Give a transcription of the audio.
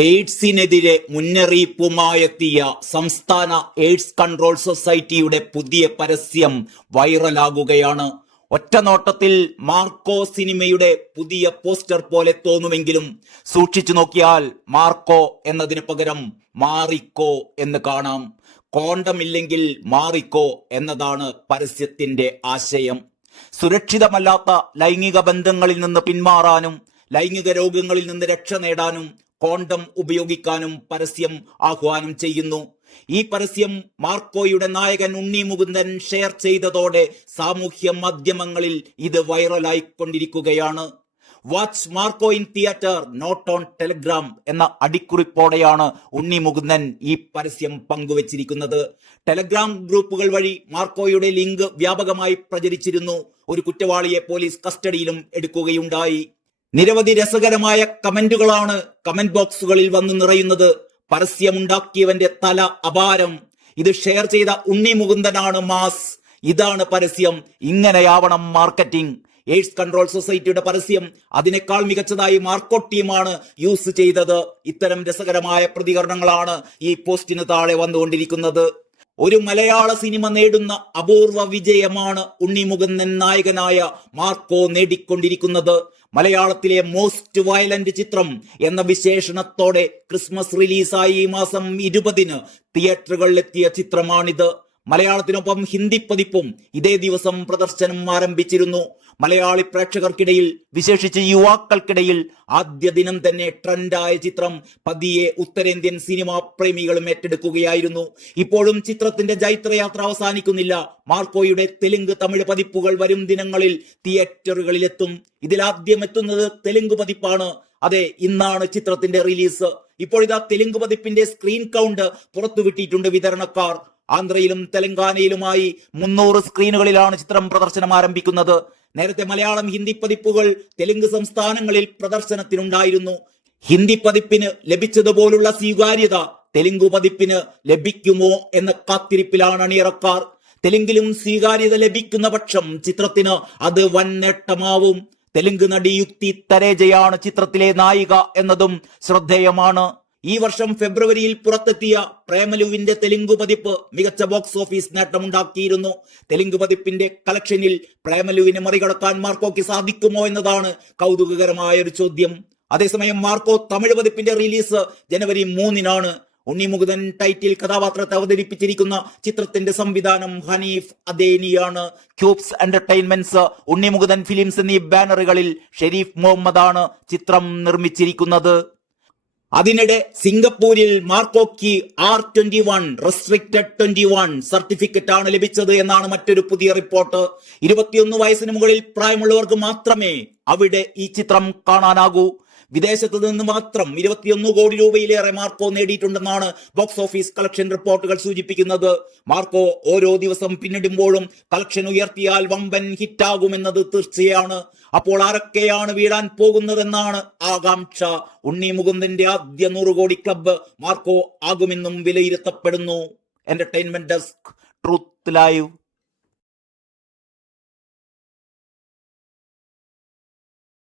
എയ്ഡ്സിനെതിരെ മുന്നറിയിപ്പുമായെത്തിയ സംസ്ഥാന AIDS control സൊസൈറ്റിയുടെ പുതിയ പരസ്യം വൈറലാകുകയാണ്. ഒറ്റനോട്ടത്തിൽ മാർക്കോ സിനിമയുടെ പുതിയ പോസ്റ്റർ പോലെ തോന്നുമെങ്കിലും സൂക്ഷിച്ചു നോക്കിയാൽ മാർക്കോ എന്നതിന് പകരം മാറിക്കോ എന്ന് കാണാം. കോണ്ടമില്ലെങ്കിൽ മാറിക്കോ എന്നതാണ് പരസ്യത്തിന്റെ ആശയം. സുരക്ഷിതമല്ലാത്ത ലൈംഗിക ബന്ധങ്ങളിൽ നിന്ന് പിന്മാറാനും ലൈംഗിക രോഗങ്ങളിൽ നിന്ന് രക്ഷ നേടാനും കോണ്ടം ഉപയോഗിക്കാനും പരസ്യം ആഹ്വാനം ചെയ്യുന്നു. ഈ പരസ്യം മാർക്കോയുടെ നായകൻ ഉണ്ണി മുകുന്ദൻ ഷെയർ ചെയ്തതോടെ സാമൂഹ്യ മാധ്യമങ്ങളിൽ ഇത് വൈറലായിക്കൊണ്ടിരിക്കുകയാണ്. Watch Marco in theatre, not on Telegram എന്ന അടിക്കുറിപ്പോടെയാണ് ഉണ്ണി മുകുന്ദൻ ഈ പരസ്യം പങ്കുവച്ചിരിക്കുന്നത്. ടെലഗ്രാം ഗ്രൂപ്പുകൾ വഴി മാർക്കോയുടെ ലിങ്ക് വ്യാപകമായി പ്രചരിച്ചിരുന്നു. ഒരു കുറ്റവാളിയെ പോലീസ് കസ്റ്റഡിയിലും എടുക്കുകയുണ്ടായി. നിരവധി രസകരമായ കമന്റുകളാണ് കമന്റ് ബോക്സുകളിൽ വന്നു നിറയുന്നത്. പരസ്യമുണ്ടാക്കിയവന്റെ തല അപാരം, ഇത് ഷെയർ ചെയ്ത ഉണ്ണി മുകുന്ദനാണ് മാസ്, ഇതാണ് പരസ്യം, ഇങ്ങനെയാവണം മാർക്കറ്റിംഗ്. എയ്ഡ്സ് കൺട്രോൾ സൊസൈറ്റിയുടെ പരസ്യം അതിനേക്കാൾ മികച്ചതായി മാർക്കോ ടീമാണ് യൂസ് ചെയ്തത്. ഇത്തരം രസകരമായ പ്രതികരണങ്ങളാണ് ഈ പോസ്റ്റിന് താഴെ വന്നുകൊണ്ടിരിക്കുന്നത്. ഒരു മലയാള സിനിമ നേടുന്ന അപൂർവ വിജയമാണ് ഉണ്ണി മുകുന്ദൻ നായകനായ മാർക്കോ നേടിക്കൊണ്ടിരിക്കുന്നത്. മലയാളത്തിലെ മോസ്റ്റ് വയലന്റ് ചിത്രം എന്ന വിശേഷണത്തോടെ ക്രിസ്മസ് റിലീസായി ഈ മാസം 20-ന് തിയേറ്ററുകളിലെത്തിയ ചിത്രമാണിത്. മലയാളത്തിനൊപ്പം ഹിന്ദി പതിപ്പും ഇതേ ദിവസം പ്രദർശനം ആരംഭിച്ചിരുന്നു. മലയാളി പ്രേക്ഷകർക്കിടയിൽ, വിശേഷിച്ച് യുവാക്കൾക്കിടയിൽ ആദ്യ ദിനം തന്നെ ട്രെൻഡായ ചിത്രം പതിയെ ഉത്തരേന്ത്യൻ സിനിമാ പ്രേമികളും ഏറ്റെടുക്കുകയായിരുന്നു. ഇപ്പോഴും ചിത്രത്തിന്റെ ജൈത്രയാത്ര അവസാനിക്കുന്നില്ല. മാർക്കോയുടെ തെലുങ്ക്, തമിഴ് പതിപ്പുകൾ വരും ദിനങ്ങളിൽ തിയേറ്ററുകളിലെത്തും. ഇതിലാദ്യം എത്തുന്നത് തെലുങ്ക് പതിപ്പാണ്. അതെ, ഇന്നാണ് ചിത്രത്തിന്റെ റിലീസ്. ഇപ്പോഴിതാ തെലുങ്ക് പതിപ്പിന്റെ സ്ക്രീൻ കൗണ്ട് പുറത്തുവിട്ടിട്ടുണ്ട് വിതരണക്കാർ. ആന്ധ്രയിലും തെലങ്കാനയിലുമായി 300 സ്ക്രീനുകളിലാണ് ചിത്രം പ്രദർശനം ആരംഭിക്കുന്നത്. നേരത്തെ മലയാളം, ഹിന്ദി പതിപ്പുകൾ തെലുങ്ക് സംസ്ഥാനങ്ങളിൽ പ്രദർശനത്തിനുണ്ടായിരുന്നു. ഹിന്ദി പതിപ്പിന് ലഭിച്ചതുപോലുള്ള സ്വീകാര്യത തെലുങ്ക് പതിപ്പിന് ലഭിക്കുമോ എന്ന കാത്തിരിപ്പിലാണ് അണിയറക്കാർ. തെലുങ്കിലും സ്വീകാര്യത ലഭിക്കുന്ന പക്ഷം ചിത്രത്തിന് അത് വൻ നേട്ടമാവും. തെലുങ്ക് നടി യുക്തി തരേജയാണ് ചിത്രത്തിലെ നായിക എന്നതും ശ്രദ്ധേയമാണ്. ഈ വർഷം ഫെബ്രുവരിയിൽ പുറത്തെത്തിയ പ്രേമലുവിന്റെ തെലുങ്ക് പതിപ്പ് മികച്ച ബോക്സ് ഓഫീസ് നേട്ടമുണ്ടാക്കിയിരുന്നു. തെലുങ്ക് പതിപ്പിന്റെ കളക്ഷനിൽ പ്രേമലുവിനെ മറികടക്കാൻ മാർക്കോയ്ക്ക് സാധിക്കുമോ എന്നതാണ് കൗതുകകരമായ ഒരു ചോദ്യം. അതേസമയം മാർക്കോ തമിഴ് പതിപ്പിന്റെ റിലീസ് ജനുവരി 3-നാണ്. ഉണ്ണി മുകുന്ദൻ ടൈറ്റിൽ കഥാപാത്രത്തെ അവതരിപ്പിച്ചിരിക്കുന്ന ചിത്രത്തിന്റെ സംവിധാനം Hanif അദേനിയാണ്. Cubes entertainments, Unni Mukundan films എന്നീ ബാനറുകളിൽ ഷെരീഫ് മുഹമ്മദാണ് ചിത്രം നിർമ്മിച്ചിരിക്കുന്നത്. അതിനിടെ സിംഗപ്പൂരിൽ മാർക്കോയ്ക്ക് R21 റെസ്ട്രിക്റ്റഡ് 21 സർട്ടിഫിക്കറ്റ് ആണ് ലഭിച്ചത് എന്നാണ് മറ്റൊരു പുതിയ റിപ്പോർട്ട്. 21 വയസ്സിന് മുകളിൽ പ്രായമുള്ളവർക്ക് മാത്രമേ അവിടെ ഈ ചിത്രം കാണാനാകൂ. വിദേശത്ത് നിന്ന് മാത്രം 21 കോടി രൂപയിലേറെ മാർക്കോ നേടിയിട്ടുണ്ടെന്നാണ് ബോക്സ് ഓഫീസ് കളക്ഷൻ റിപ്പോർട്ടുകൾ സൂചിപ്പിക്കുന്നത്. മാർക്കോ ഓരോ ദിവസം പിന്നിടുമ്പോഴും കളക്ഷൻ ഉയർത്തിയാൽ വമ്പൻ ഹിറ്റാകുമെന്നത് തീർച്ചയാണ്. അപ്പോൾ ആരൊക്കെയാണ് വീഴാൻ പോകുന്നതെന്നാണ് ആകാംക്ഷ. ഉണ്ണി മുകുന്ദന്റെ ആദ്യ 100 കോടി ക്ലബ്ബ് മാർക്കോ ആകുമെന്നും വിലയിരുത്തപ്പെടുന്നു. Entertainment desk, truth live.